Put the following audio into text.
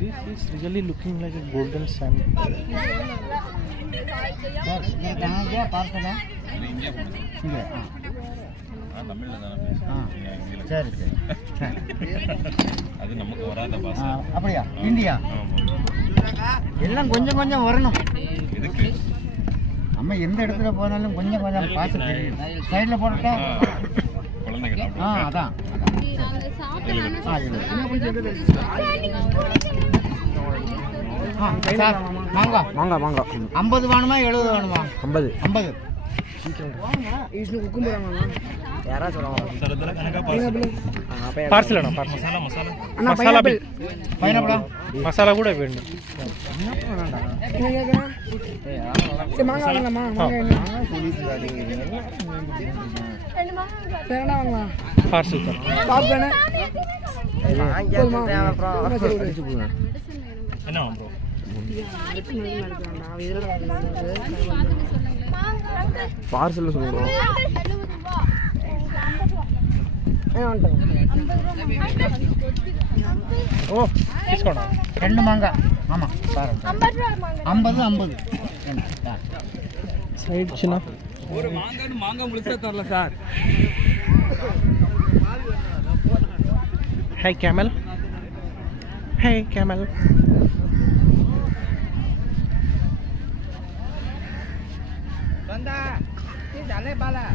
This is really looking like a golden sand. Sir ये कहाँ गया पार्सल है ठीक है हाँ சரி சரி அது நமக்கு வராத பாஷை அப்படியா இந்தியா எல்லாம் கொஞ்சம் கொஞ்சம் வரணும் எதுக்கு நம்ம எந்த இடத்துல போனாலும் கொஞ்சம் கொஞ்சம் பார்த்து தெரியும் சைடில் போட்டுட்டா குழந்தைங்க அதான் சார் மாங்கா மாங்கா மாங்கா 50 வேணுமா 70 வேணுமா 50 50 யாராவது சொல்லுவாங்க பார்சல் வேணும் மசாலா பில் பைனாப்பிளா மசாலா கூட வேணும் பார்சல் என்ன ப்ரோ பார்சல் சொல்லுங்க ஓ டிஸ்கவுண்ட் 2 மாங்காய் ஆமாம் சார் 50 சைடு சின்ன ஒரு மாங்காய் முழுசா தரல sir Hey camel. Hey camel. Banda, ini jalan bala.